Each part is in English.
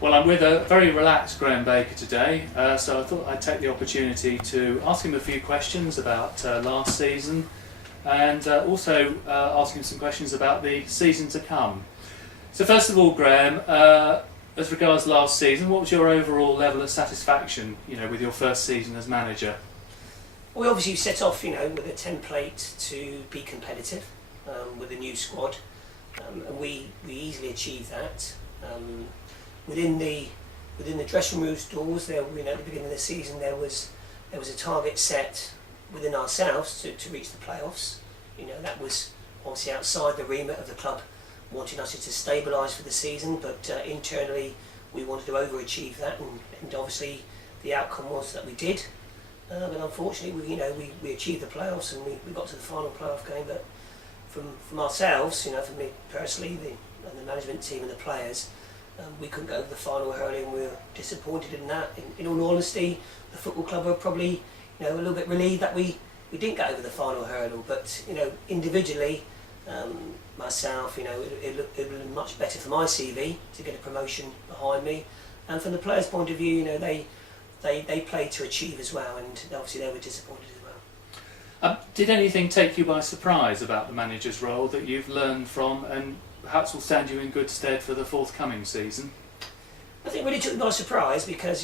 Well, I'm with a very relaxed Graham Baker today, so I thought I'd take the opportunity to ask him a few questions about last season and also ask him some questions about the season to come. So first of all, Graham, as regards last season, what was your overall level of satisfaction, with your first season as manager? We obviously set off, with a template to be competitive with a new squad, and we easily achieved that. Within the dressing room doors, there, at the beginning of the season, there was a target set within ourselves to reach the playoffs. That was obviously outside the remit of the club wanting us to stabilise for the season, but internally we wanted to overachieve that, and obviously the outcome was that we did. But unfortunately, we achieved the playoffs and we got to the final playoff game. But from ourselves, for me personally, and the management team and the players, we couldn't go over the final hurdle, and we were disappointed in that. In all honesty, the football club were probably a little bit relieved that we didn't get over the final hurdle. But individually, myself, it looked much better for my CV to get a promotion behind me, and from the players' point of view, they played to achieve as well, and obviously they were disappointed as well. Did anything take you by surprise about the manager's role that you've learned from, and perhaps will stand you in good stead for the forthcoming season? I think it really took me by surprise because,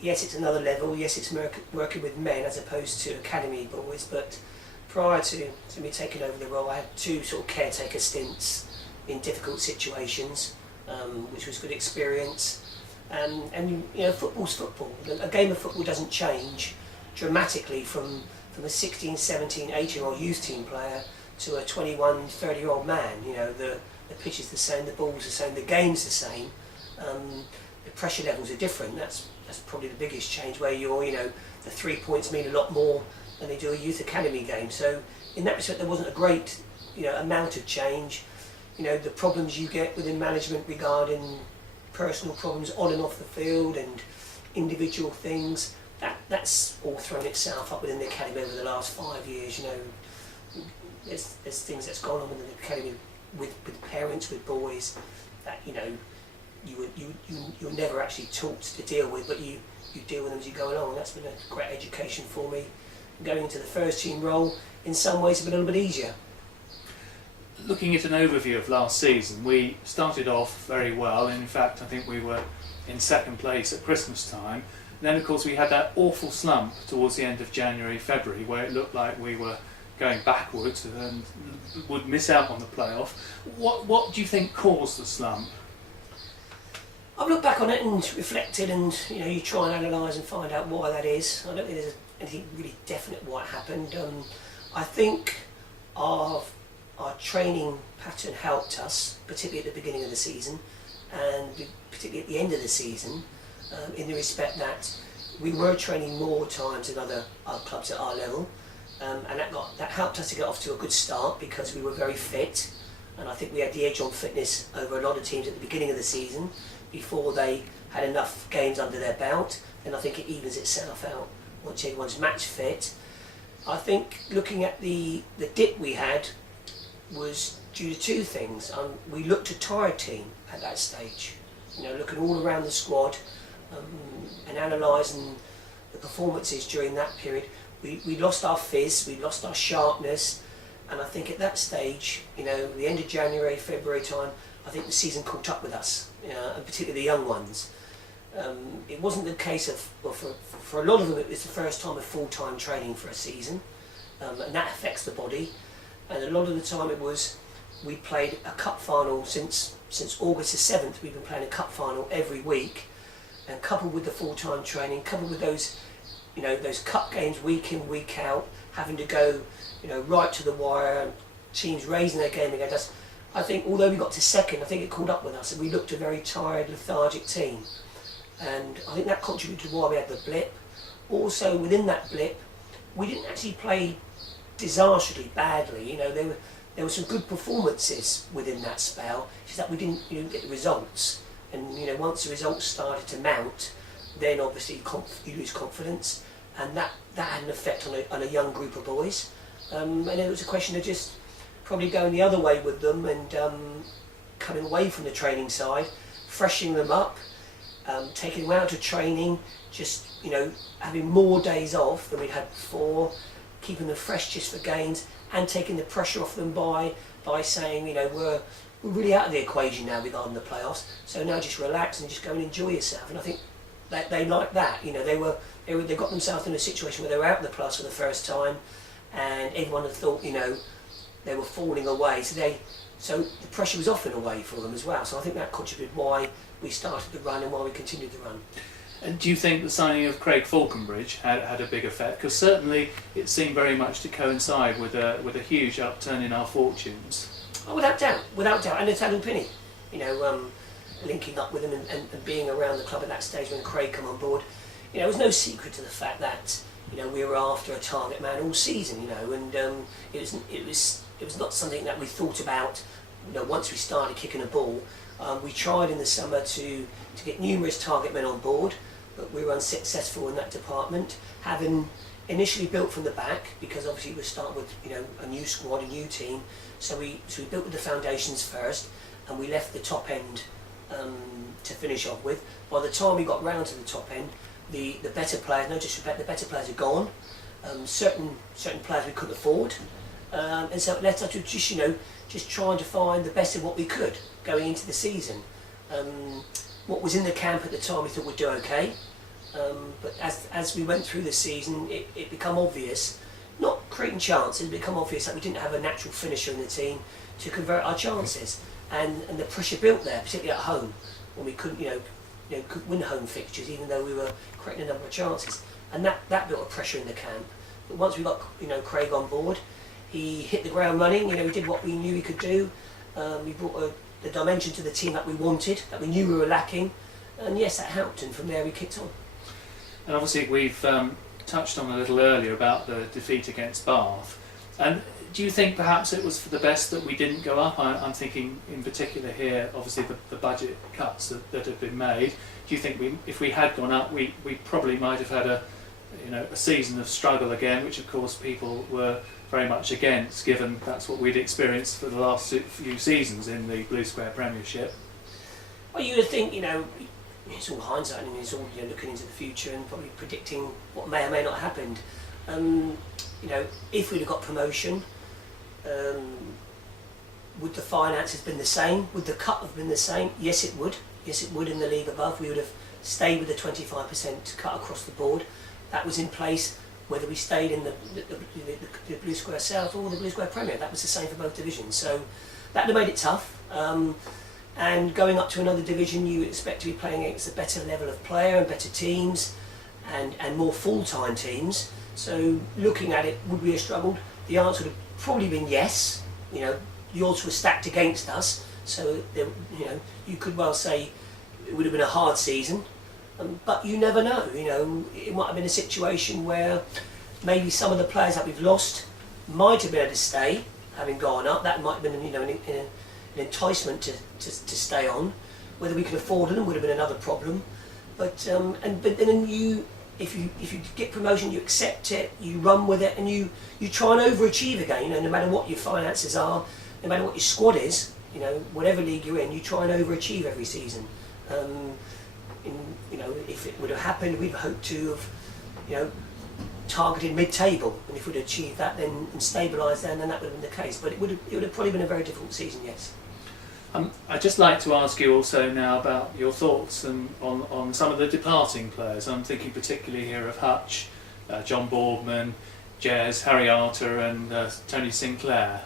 yes, it's another level, yes, it's working with men as opposed to academy boys, but prior to me taking over the role, I had two sort of caretaker stints in difficult situations, which was good experience. And football's football. A game of football doesn't change dramatically from a 16, 17, 18-year-old youth team player to a 21, 30-year-old man. The pitch is the same, the ball's the same, the game's the same. The pressure levels are different. That's probably the biggest change, where the 3 points mean a lot more than they do a youth academy game. So in that respect, there wasn't a great amount of change. The problems you get within management regarding personal problems on and off the field and individual things, that's all thrown itself up within the academy over the last 5 years. There's things that's gone on within the academy with parents, with boys, that you're never actually taught to deal with, but you deal with them as you go along, and that's been a great education for me. Going into the first team role, in some ways, it's been a little bit easier. Looking at an overview of last season, we started off very well. In fact, I think we were in second place at Christmas time. And then, of course, we had that awful slump towards the end of January, February, where it looked like we were going backwards and would miss out on the playoff. What do you think caused the slump? I've looked back on it and reflected, and you try and analyse and find out why that is. I don't think there's anything really definite why it happened. I think our training pattern helped us, particularly at the beginning of the season, and particularly at the end of the season, in the respect that we were training more times than other clubs at our level, and that helped us to get off to a good start because we were very fit, and I think we had the edge on fitness over a lot of teams at the beginning of the season before they had enough games under their belt. And I think it evens itself out once everyone's match fit. I think looking at the dip we had was due to two things. We looked a tired team at that stage, looking all around the squad and analysing the performances during that period. We lost our fizz, we lost our sharpness, and I think at that stage, the end of January, February time, I think the season caught up with us, and particularly the young ones. It wasn't the case of, for a lot of them, it was the first time of full-time training for a season, and that affects the body. And a lot of the time it was, we played a cup final since August the 7th, we've been playing a cup final every week, and coupled with the full-time training, coupled with those cup games week in, week out, having to go, right to the wire, teams raising their game against us. I think although we got to second, I think it caught up with us, and we looked a very tired, lethargic team. And I think that contributed to why we had the blip. Also, within that blip, we didn't actually play disastrously badly. There were some good performances within that spell. It's just that we didn't get the results. And once the results started to mount, then obviously you lose confidence, and that had an effect on a young group of boys. And it was a question of just probably going the other way with them and coming away from the training side, freshening them up, taking them out to training, just having more days off than we'd had before, keeping them fresh just for games, and taking the pressure off them by saying we're really out of the equation now regarding the playoffs. So now just relax and just go and enjoy yourself. And I think that they like that. They got themselves in a situation where they were out of the playoffs for the first time, and everyone had thought they were falling away. So the pressure was off in a way for them as well. So I think that contributed why we started the run and why we continued the run. And do you think the signing of Craig Falconbridge had a big effect? Because certainly it seemed very much to coincide with a huge upturn in our fortunes. Oh, without doubt. And it's Adam Pinney, linking up with him and being around the club at that stage when Craig came on board. It was no secret to the fact that we were after a target man all season, and it was not something that we thought about. Once we started kicking a ball, we tried in the summer to get numerous target men on board, but we were unsuccessful in that department, having initially built from the back, because obviously we start with a new squad, a new team. So we built with the foundations first, and we left the top end to finish off with. By the time we got round to the top end, the better players, no disrespect, the better players are gone. Certain players we couldn't afford, and so it left us to just trying to find the best of what we could going into the season. What was in the camp at the time we thought would do okay, but as we went through the season, it became obvious, not creating chances, it became obvious that we didn't have a natural finisher in the team to convert our chances, and the pressure built there, particularly at home when we couldn't could win home fixtures even though we were creating a number of chances, and that built a pressure in the camp. But once we got Craig on board, he hit the ground running. He did what we knew he could do. We brought the dimension to the team that we wanted, that we knew we were lacking, and yes, that helped, and from there we kicked on. And obviously we've touched on a little earlier about the defeat against Bath, and do you think perhaps it was for the best that we didn't go up? I'm thinking in particular here, obviously the budget cuts that have been made. Do you think if we had gone up, we probably might have had a season of struggle again, which of course people were very much against, given that's what we'd experienced for the last few seasons in the Blue Square Premiership? Well, you would think, it's all hindsight, and it's all looking into the future and probably predicting what may or may not have happened. If we'd have got promotion, would the finances have been the same? Would the cut have been the same? Yes, it would. Yes, it would in the league above. We would have stayed with the 25% cut across the board. That was in place whether we stayed in the Blue Square South or the Blue Square Premier. That was the same for both divisions. So that would have made it tough. And going up to another division, you expect to be playing against a better level of player and better teams and more full-time teams. So looking at it, would we have struggled? The answer would have probably been yes. The odds were stacked against us, so you could well say it would have been a hard season. But you never know. It might have been a situation where maybe some of the players that we've lost might have been able to stay, having gone up. That might have been an enticement to stay on. Whether we could afford them would have been another problem. But then if you get promotion, you accept it, you run with it, and you try and overachieve again. No matter what your finances are, no matter what your squad is, whatever league you're in, you try and overachieve every season. If it would have happened, we'd hoped to have, targeted mid-table, and if we'd achieved that, then and stabilised, then that would have been the case. But it would have probably been a very difficult season, yes. I'd just like to ask you also now about your thoughts on some of the departing players. I'm thinking particularly here of Hutch, John Boardman, Jez, Harry Arter and Tony Sinclair.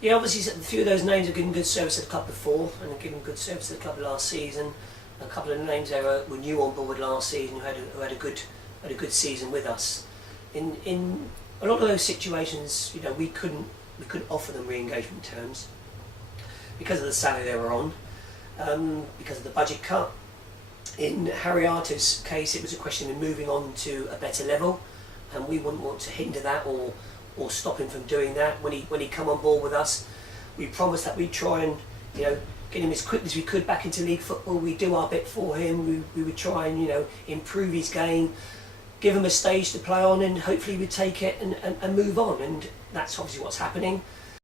Yeah, obviously a few of those names have given good service at the club before and have given good service at the club last season. A couple of names there were new on board last season who had a good season with us. In a lot of those situations, we couldn't offer them re-engagement terms because of the salary they were on, because of the budget cut. In Harry Arter's case, it was a question of moving on to a better level, and we wouldn't want to hinder that or stop him from doing that. When he come on board with us, we promised that we'd try and get him as quick as we could back into league football. We'd do our bit for him. We would try and improve his game, give him a stage to play on, and hopefully we'd take it and move on. And that's obviously what's happening.